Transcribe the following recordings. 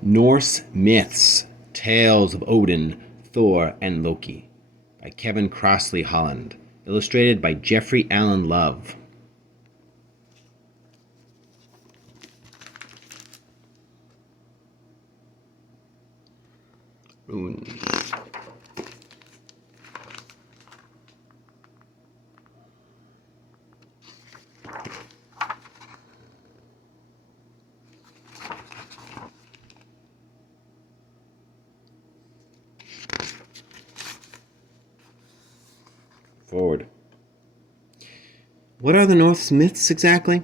Norse Myths, Tales of Odin, Thor, and Loki by Kevin Crossley-Holland, illustrated by Jeffrey Allen Love. Runes. Foreword. What are the Norse myths exactly?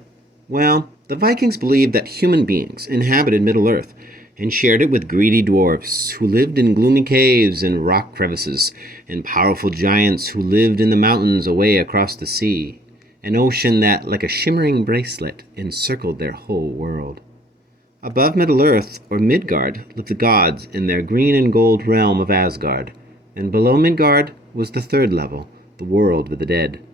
Well, the Vikings believed that human beings inhabited Middle-earth and shared it with greedy dwarfs who lived in gloomy caves and rock crevices, and powerful giants who lived in the mountains away across the sea, an ocean that, like a shimmering bracelet, encircled their whole world. Above Middle-earth, or Midgard, lived the gods in their green and gold realm of Asgard, and below Midgard was the third level, the world of the dead,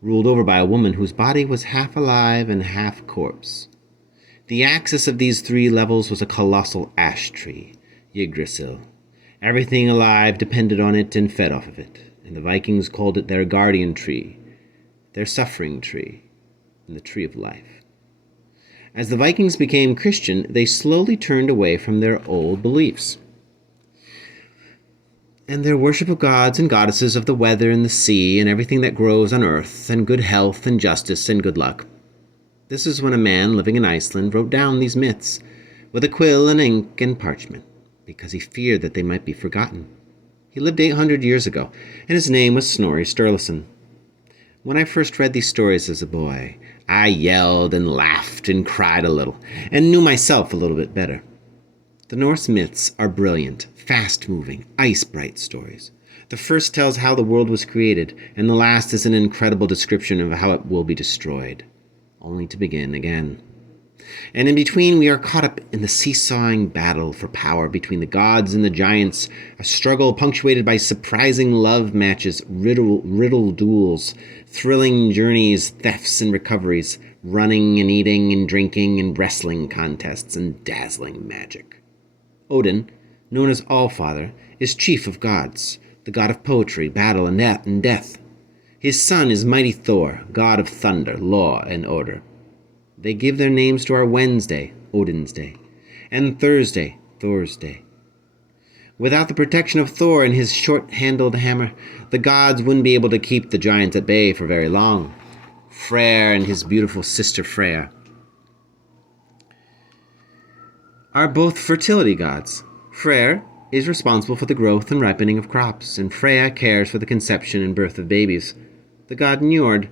ruled over by a woman whose body was half alive and half corpse. The axis of these three levels was a colossal ash tree, Yggdrasil. Everything alive depended on it and fed off of it, and the Vikings called it their guardian tree, their suffering tree, and the tree of life. As the Vikings became Christian, they slowly turned away from their old beliefs and their worship of gods and goddesses of the weather and the sea and everything that grows on earth, and good health and justice and good luck. This is when a man living in Iceland wrote down these myths with a quill and ink and parchment, because he feared that they might be forgotten. He lived 800 years ago, and his name was Snorri Sturluson. When I first read these stories as a boy, I yelled and laughed and cried a little, and knew myself a little bit better. The Norse myths are brilliant, fast-moving, ice-bright stories. The first tells how the world was created, and the last is an incredible description of how it will be destroyed, only to begin again. And in between, we are caught up in the seesawing battle for power between the gods and the giants, a struggle punctuated by surprising love matches, riddle duels, thrilling journeys, thefts and recoveries, running and eating and drinking and wrestling contests, and dazzling magic. Odin, known as Allfather, is chief of gods, the god of poetry, battle, and death. His son is mighty Thor, god of thunder, law, and order. They give their names to our Wednesday, Odin's Day, and Thursday, Thor's Day. Without the protection of Thor and his short-handled hammer, the gods wouldn't be able to keep the giants at bay for very long. Freyr and his beautiful sister Freya are both fertility gods. Freyr is responsible for the growth and ripening of crops, and Freya cares for the conception and birth of babies. The god Njord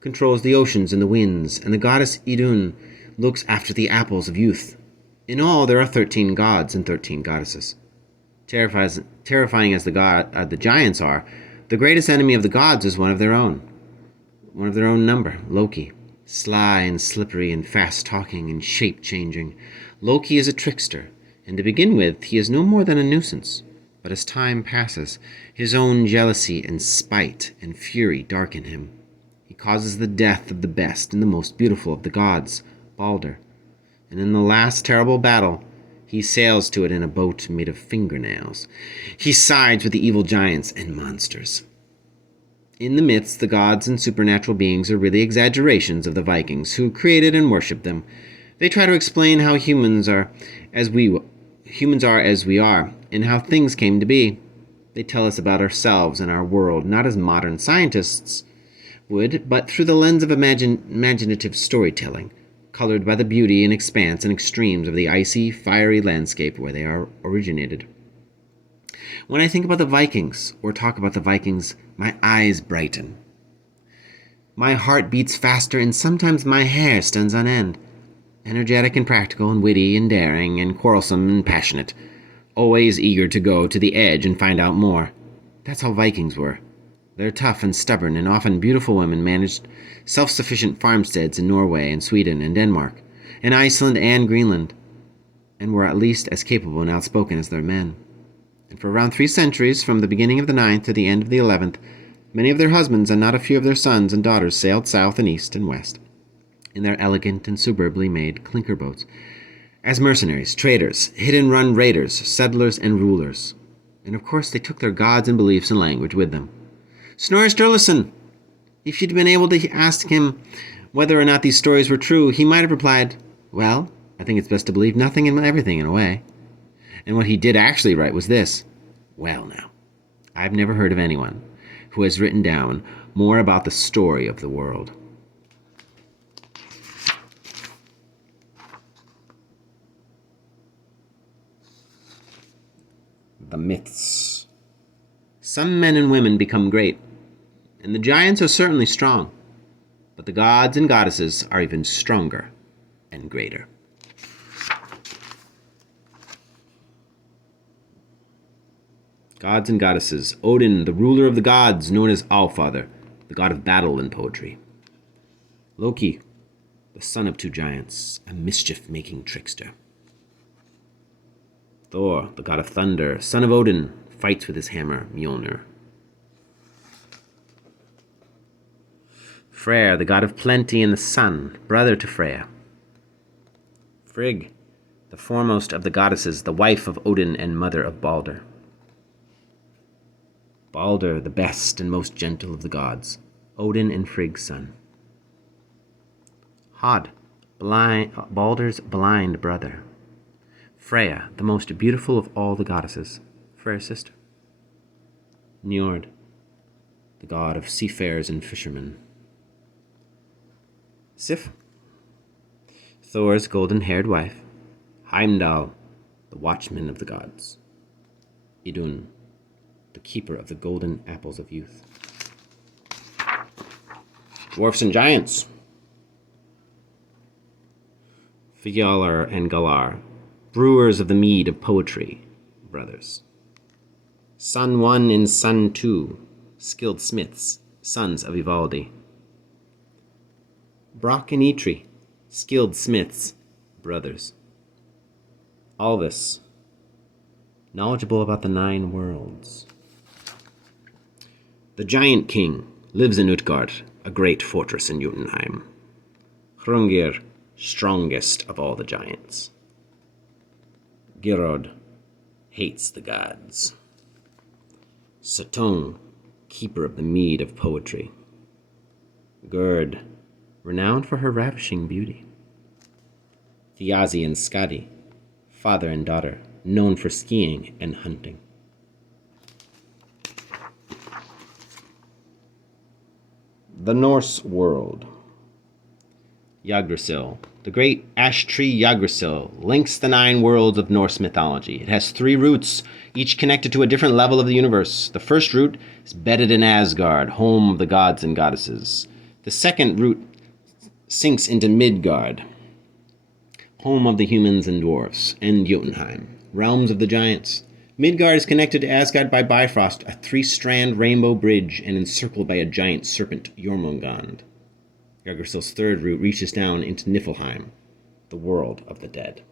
controls the oceans and the winds, and the goddess Idun looks after the apples of youth. In all, there are 13 gods and 13 goddesses. Terrifying as the giants are, the greatest enemy of the gods is one of their own number, Loki. Sly and slippery and fast-talking and shape-changing, Loki is a trickster, and to begin with, he is no more than a nuisance. But as time passes, his own jealousy and spite and fury darken him. He causes the death of the best and the most beautiful of the gods, Balder, and in the last terrible battle, he sails to it in a boat made of fingernails. He sides with the evil giants and monsters. In the myths, the gods and supernatural beings are really exaggerations of the Vikings, who created and worshipped them. They try to explain how humans are as we are, and how things came to be. They tell us about ourselves and our world, not as modern scientists would, but through the lens of imaginative storytelling, colored by the beauty and expanse and extremes of the icy, fiery landscape where they are originated. When I think about the Vikings, or talk about the Vikings, my eyes brighten. My heart beats faster, and sometimes my hair stands on end. Energetic and practical and witty and daring and quarrelsome and passionate, always eager to go to the edge and find out more. That's how Vikings were. Their tough and stubborn and often beautiful women managed self-sufficient farmsteads in Norway and Sweden and Denmark, and Iceland and Greenland, and were at least as capable and outspoken as their men. And for around 3 centuries, from the beginning of the 9th to the end of the 11th, many of their husbands and not a few of their sons and daughters sailed south and east and west in their elegant and superbly made clinker boats, as mercenaries, traders, hit-and-run raiders, settlers, and rulers. And of course they took their gods and beliefs and language with them. Snorri Sturluson! If you'd been able to ask him whether or not these stories were true, he might have replied, well, I think it's best to believe nothing and everything in a way. And what he did actually write was this: well now, I've never heard of anyone who has written down more about the story of the world. The myths. Some men and women become great, and the giants are certainly strong, but the gods and goddesses are even stronger and greater. Gods and goddesses. Odin, the ruler of the gods, known as Allfather, the god of battle and poetry. Loki, the son of two giants, a mischief-making trickster. Thor, the god of thunder, son of Odin, fights with his hammer, Mjolnir. Freyr, the god of plenty and the sun, brother to Freya. Frigg, the foremost of the goddesses, the wife of Odin and mother of Balder. Balder, the best and most gentle of the gods, Odin and Frigg's son. Hod, Balder's blind brother. Freya, the most beautiful of all the goddesses, Freya's sister. Njord, the god of seafarers and fishermen. Sif, Thor's golden-haired wife. Heimdall, the watchman of the gods. Idun, the keeper of the golden apples of youth. Dwarfs and giants. Fjalar and Galar, brewers of the mead of poetry, brothers. Sun 1 and Sun 2, skilled smiths, sons of Ivaldi. Brock and Eitri, skilled smiths, brothers. Alvis, knowledgeable about the 9 worlds. The Giant King lives in Utgard, a great fortress in Jotunheim. Hrungnir, strongest of all the giants. Geirrod hates the gods. Suttung, keeper of the mead of poetry. Gerd, renowned for her ravishing beauty. Thiazi and Skadi, father and daughter, known for skiing and hunting. The Norse world. Yggdrasil. The great ash tree Yggdrasil links the 9 worlds of Norse mythology. It has 3 roots, each connected to a different level of the universe. The first root is bedded in Asgard, home of the gods and goddesses. The second root sinks into Midgard, home of the humans and dwarfs, and Jotunheim, realms of the giants. Midgard is connected to Asgard by Bifrost, a 3-strand rainbow bridge, and encircled by a giant serpent, Jormungand. Yggdrasil's third root reaches down into Niflheim, the world of the dead.